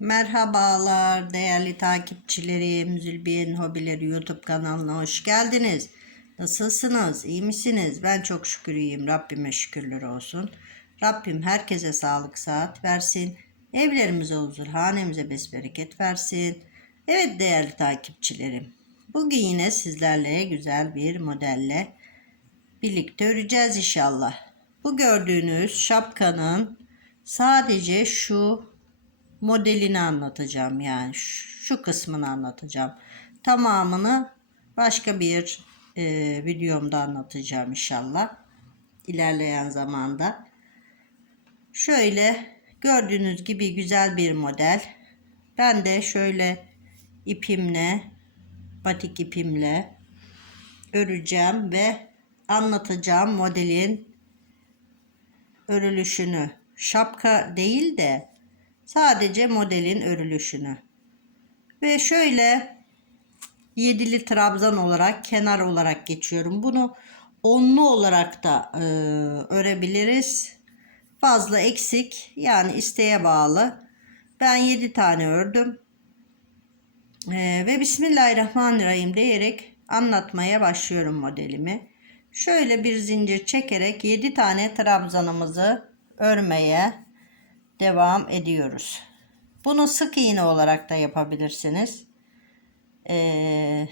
Merhabalar değerli takipçilerim. Zülbiye'nin Hobileri YouTube kanalına hoş geldiniz. Nasılsınız? İyi misiniz? Ben çok şükür iyiyim. Rabbime şükürler olsun. Rabbim herkese sağlık saat versin. Evlerimize huzur, hanemize besbereket versin. Evet değerli takipçilerim. Bugün yine sizlerle güzel bir modelle birlikte öreceğiz inşallah. Bu gördüğünüz şapkanın sadece şu modelini anlatacağım yani şu kısmını anlatacağım. Tamamını başka bir e, videomda anlatacağım inşallah ilerleyen zamanda. Şöyle gördüğünüz gibi güzel bir model. Ben de şöyle ipimle batik ipimle öreceğim ve anlatacağım modelin örülüşünü. Şapka değil de sadece modelin örülüşünü. Ve şöyle yedili trabzan olarak kenar olarak geçiyorum. Bunu onlu olarak da e, örebiliriz. Fazla eksik yani isteğe bağlı. Ben 7 tane ördüm. E, ve Bismillahirrahmanirrahim diyerek anlatmaya başlıyorum modelimi. Şöyle bir zincir çekerek 7 tane trabzanımızı örmeye devam ediyoruz. Bunu sık iğne olarak da yapabilirsiniz. Ee,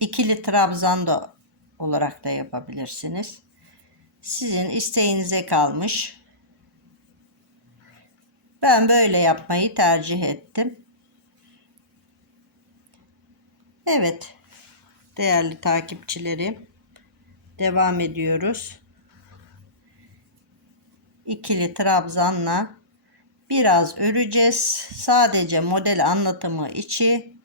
ikili trabzan da olarak da yapabilirsiniz. Sizin isteğinize kalmış. Ben böyle yapmayı tercih ettim. Evet. Değerli takipçilerim. Devam ediyoruz. İkili trabzanla biraz öreceğiz. Sadece model anlatımı içi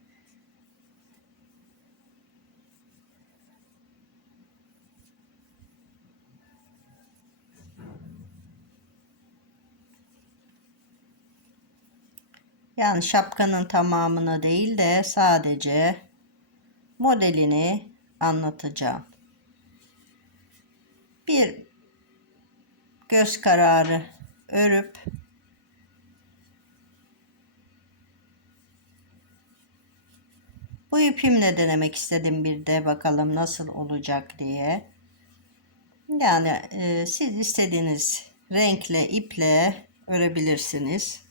Yani şapkanın tamamını değil de sadece modelini anlatacağım. Bir göz kararı örüp bu ipimle denemek istedim bir de bakalım nasıl olacak diye. Yani e, siz istediğiniz renkle iple örebilirsiniz.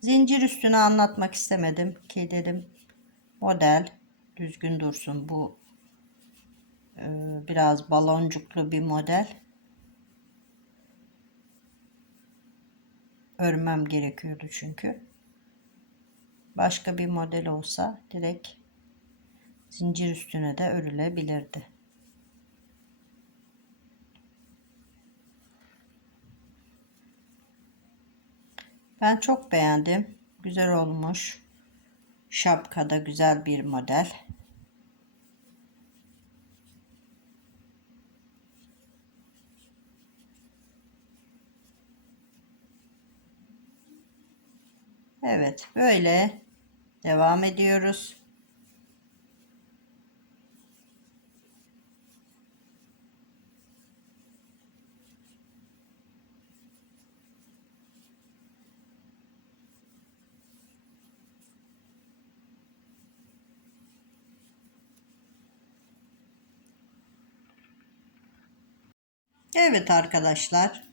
Zincir üstüne anlatmak istemedim ki dedim model düzgün dursun. Bu biraz baloncuklu bir model. Örmem gerekiyordu çünkü. Başka bir model olsa direkt zincir üstüne de örülebilirdi. Ben çok beğendim. Güzel olmuş. Şapkada güzel bir model. Evet, böyle devam ediyoruz. Evet arkadaşlar.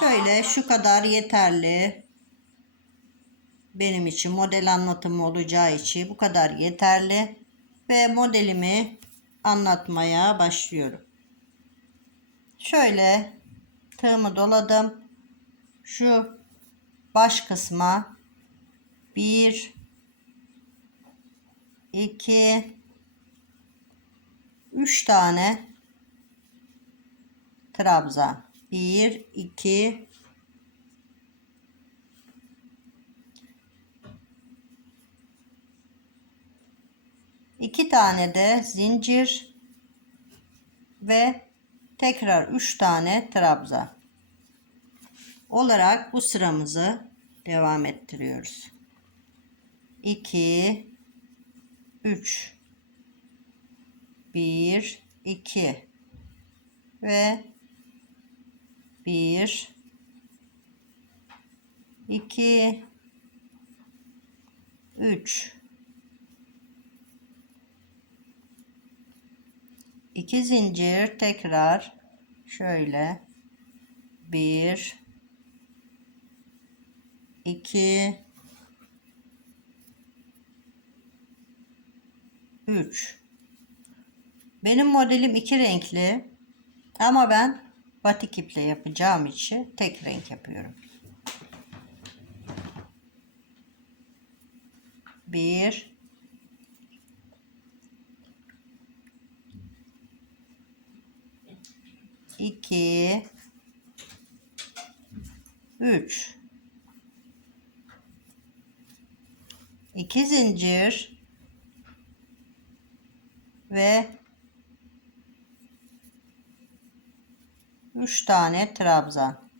Şöyle şu kadar yeterli. Benim için model anlatımı olacağı için bu kadar yeterli. Ve modelimi anlatmaya başlıyorum. Şöyle tığımı doladım. Şu baş kısma 1 2 3 tane trabzan. 1 2 2 tane de zincir ve tekrar 3 tane trabzan olarak bu sıramızı devam ettiriyoruz. 2 3 1 2 ve 1 2 3 2 zincir tekrar şöyle. 1 2 3 Benim modelim iki renkli ama ben batik iple yapacağım için tek renk yapıyorum. 1 2 3 2 zincir ve 3 tane trabzan.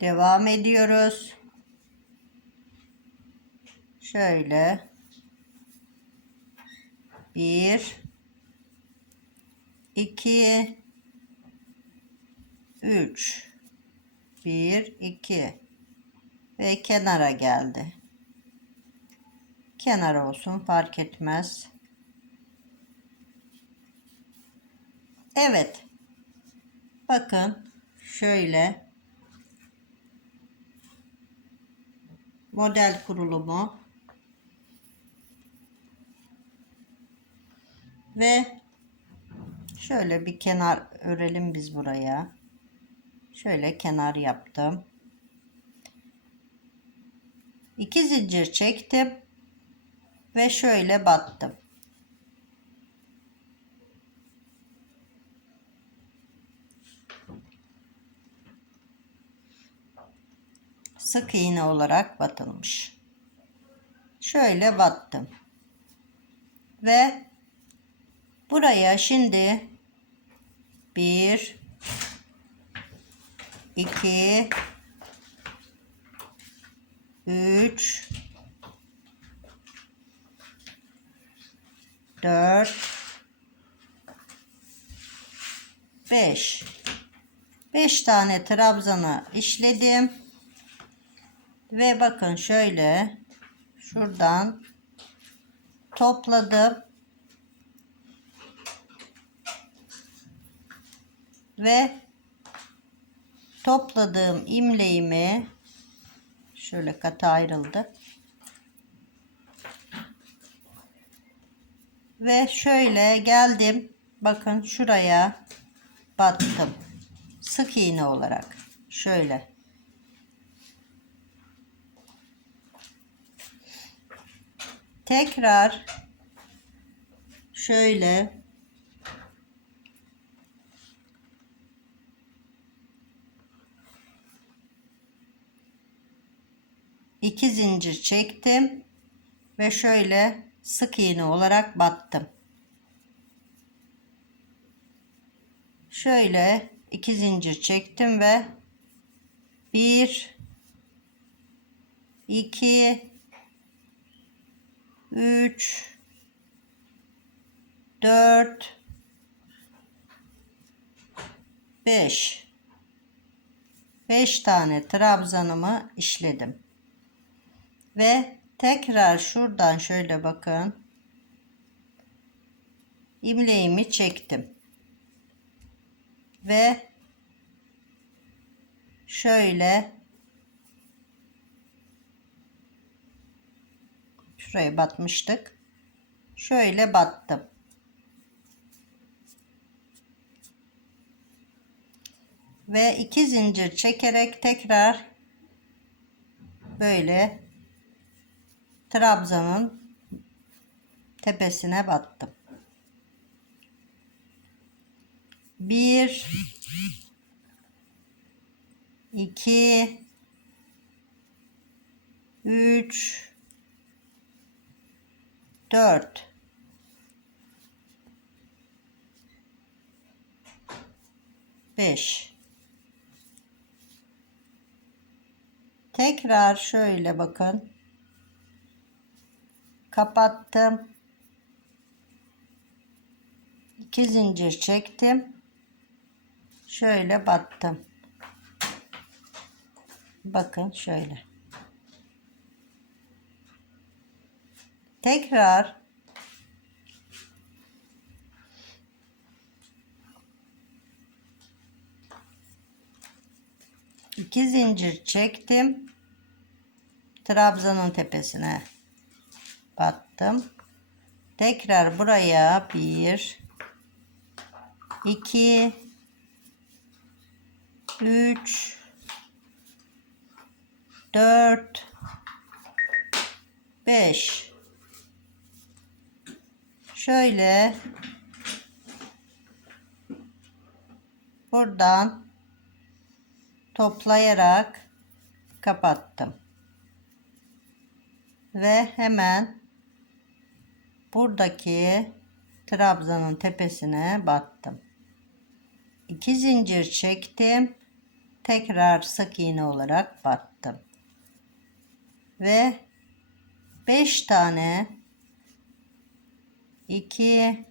Devam ediyoruz. Şöyle 1 2 3 1 2 ve kenara geldi. Kenar olsun fark etmez. Evet. Bakın şöyle model kurulumu ve şöyle bir kenar örelim biz buraya. Şöyle kenar yaptım. 2 zincir çektim ve şöyle battım. Sık iğne olarak batılmış. Şöyle battım. Ve buraya şimdi 1 2 3 4 5 5 tane trabzanı işledim. Ve bakın şöyle şuradan topladım ve topladığım imleğimi şöyle kata ayrıldı. Ve şöyle geldim. Bakın şuraya battım. Sık iğne olarak. Şöyle. Tekrar şöyle iki zincir çektim ve şöyle sık iğne olarak battım. Şöyle iki zincir çektim ve bir iki üç dört beş beş tane trabzanımı işledim. Ve tekrar şuradan şöyle bakın. imleğimi çektim. Ve şöyle şuraya batmıştık. Şöyle battım. Ve iki zincir çekerek tekrar böyle trabzanın tepesine battım. Bir, iki, üç, dört, beş, Tekrar şöyle bakın. Kapattım. İki zincir çektim. Şöyle battım. Bakın şöyle. Tekrar iki zincir çektim. Trabzanın tepesine battım. Tekrar buraya bir, iki, üç, dört, beş. Şöyle buradan toplayarak kapattım. Ve hemen buradaki trabzanın tepesine battım. İki zincir çektim. Tekrar sık iğne olarak battım. Ve 5 tane 2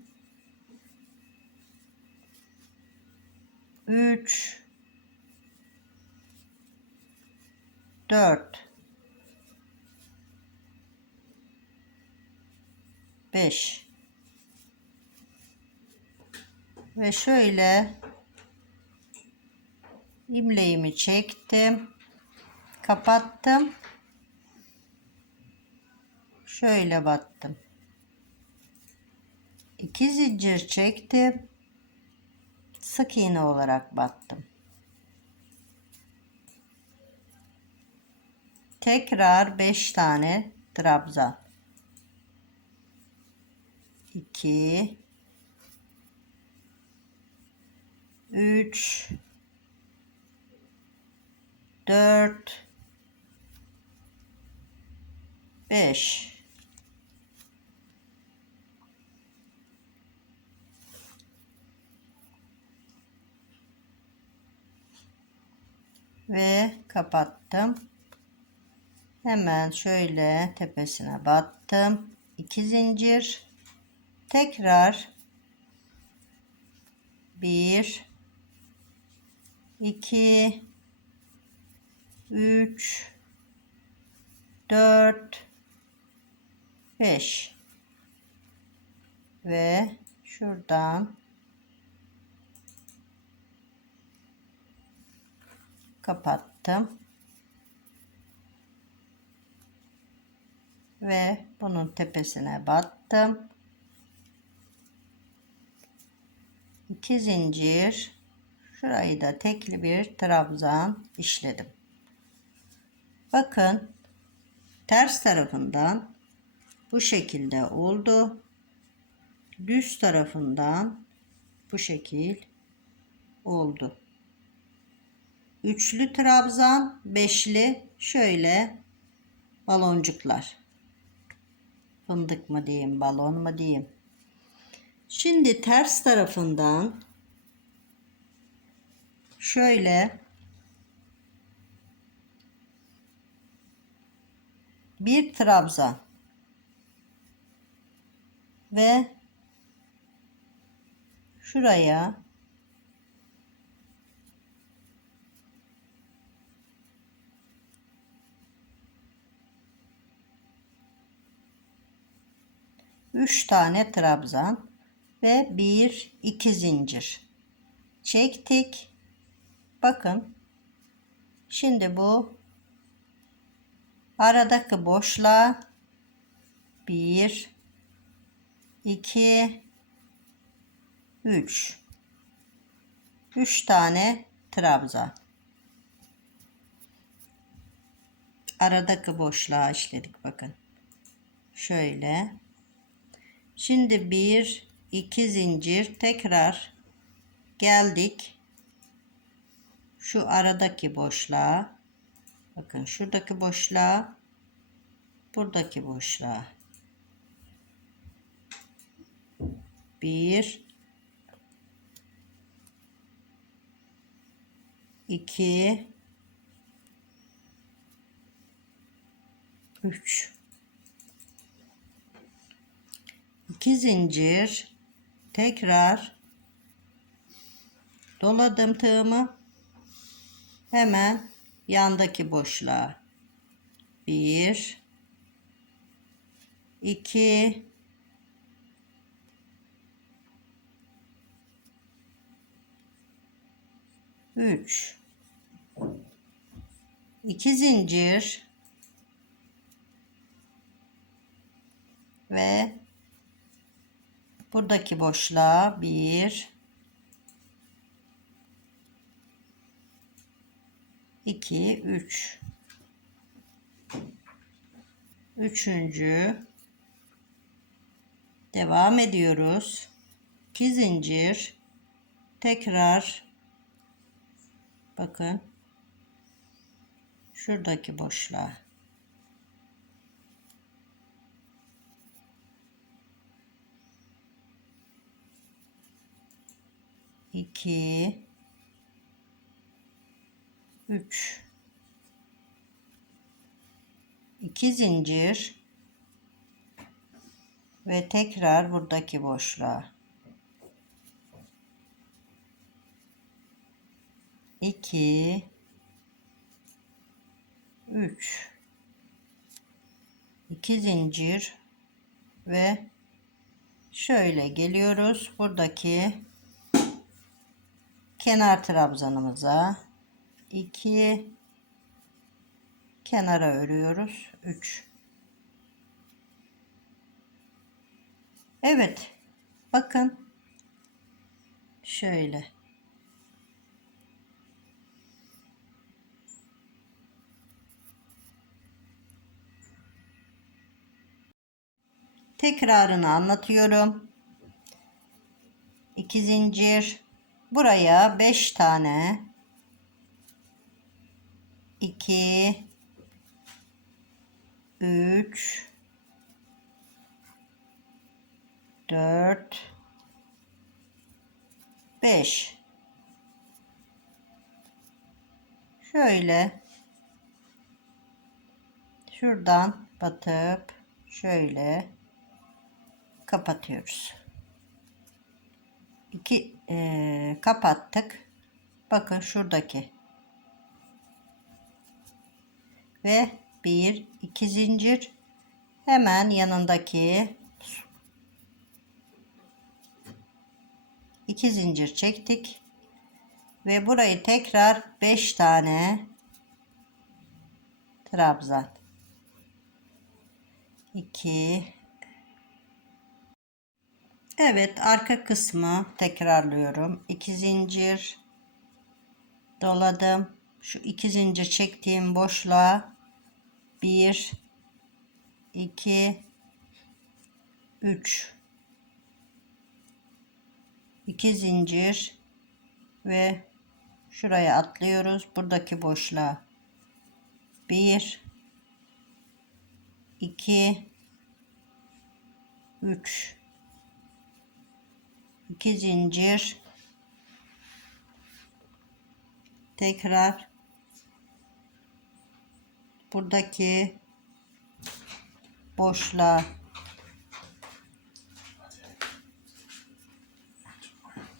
3 4 5 ve şöyle imleğimi çektim kapattım. Şöyle battım. İki zincir çektim. Sık iğne olarak battım. Tekrar 5 tane trabzan 2 3 4 5 ve kapattım. Hemen şöyle tepesine battım. 2 zincir. Tekrar 1 2 3 4 5 ve şuradan kapattım. Ve bunun tepesine battım 2 zincir. Şurayı da tekli bir trabzan işledim. Bakın ters tarafından bu şekilde oldu. Düz tarafından bu şekil oldu. Üçlü trabzan beşli. Şöyle baloncuklar. Fındık mı diyeyim balon mu diyeyim Şimdi ters tarafından şöyle bir trabzan ve şuraya üç tane trabzan ve bir iki zincir çektik. Bakın şimdi bu aradaki boşluğa bir iki üç üç tane trabzan aradaki boşluğa işledik bakın. Şöyle. Şimdi bir 2 zincir. Tekrar geldik. Şu aradaki boşluğa. Bakın şuradaki boşluğa buradaki boşluğa. Bir iki 3 2 zincir tekrar doladım tığımı. Hemen yandaki boşluğa. 1 2 3 2 zincir ve buradaki boşluğa 1 2 3 üçüncü. Devam ediyoruz. 2 zincir. Tekrar. Bakın. Şuradaki boşluğa iki. Üç. İki zincir. Ve tekrar buradaki boşluğa. İki. Üç. İki zincir ve şöyle geliyoruz. Buradaki kenar trabzanımıza 2 kenara örüyoruz. 3 Evet. Bakın. Şöyle. Tekrarını anlatıyorum. 2 zincir Buraya 5 tane. 2 3 4 5 şöyle. Şuradan batıp şöyle kapatıyoruz. 2 e, kapattık. Bakın şuradaki. Ve bir iki zincir. Hemen yanındaki iki zincir çektik. Ve burayı tekrar 5 tane trabzan. 2 Evet arka kısmı tekrarlıyorum. 2 zincir doladım. Şu iki zincir çektiğim boşluğa 1 2 3 2 zincir ve şuraya atlıyoruz. Buradaki boşluğa 1 2 3 2 zincir. Tekrar buradaki boşluğa.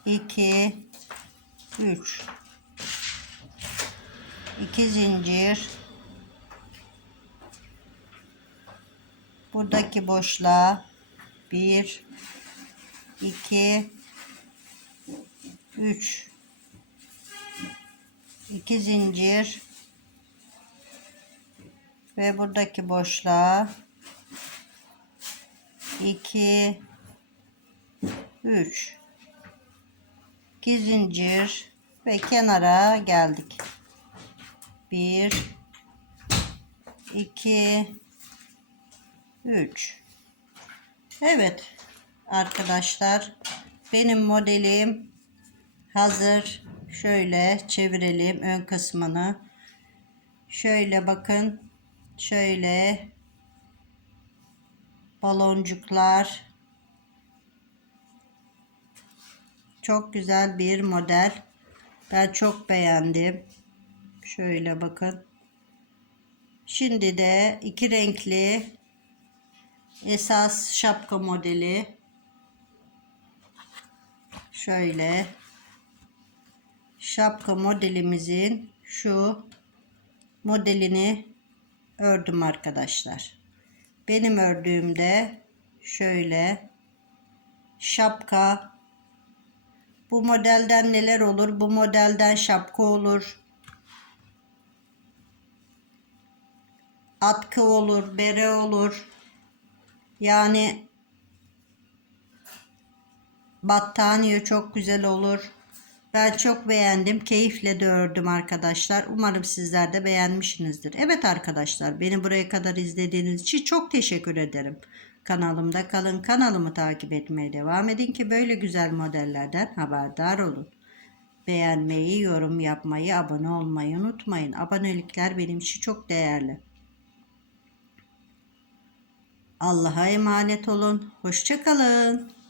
İki üç. İki zincir. Buradaki boşluğa bir iki üç. İki zincir. Ve buradaki boşluğa 2 3 2 zincir ve kenara geldik. 1 2 3 Evet arkadaşlar benim modelim hazır. Şöyle çevirelim ön kısmını. Şöyle bakın. Şöyle. Baloncuklar. Çok güzel bir model. Ben çok beğendim. Şöyle bakın. Şimdi de iki renkli esas şapka modeli. Şöyle şapka modelimizin şu modelini ördüm arkadaşlar. Benim ördüğümde şöyle şapka bu modelden neler olur? Bu modelden şapka olur. Atkı olur, bere olur. Yani battaniye çok güzel olur. Ben çok beğendim. Keyifle de ördüm arkadaşlar. Umarım sizler de beğenmişsinizdir. Evet arkadaşlar beni buraya kadar izlediğiniz için çok teşekkür ederim. Kanalımda kalın. Kanalımı takip etmeye devam edin ki böyle güzel modellerden haberdar olun. Beğenmeyi, yorum yapmayı, abone olmayı unutmayın. Abonelikler benim için çok değerli. Allah'a emanet olun. Hoşçakalın.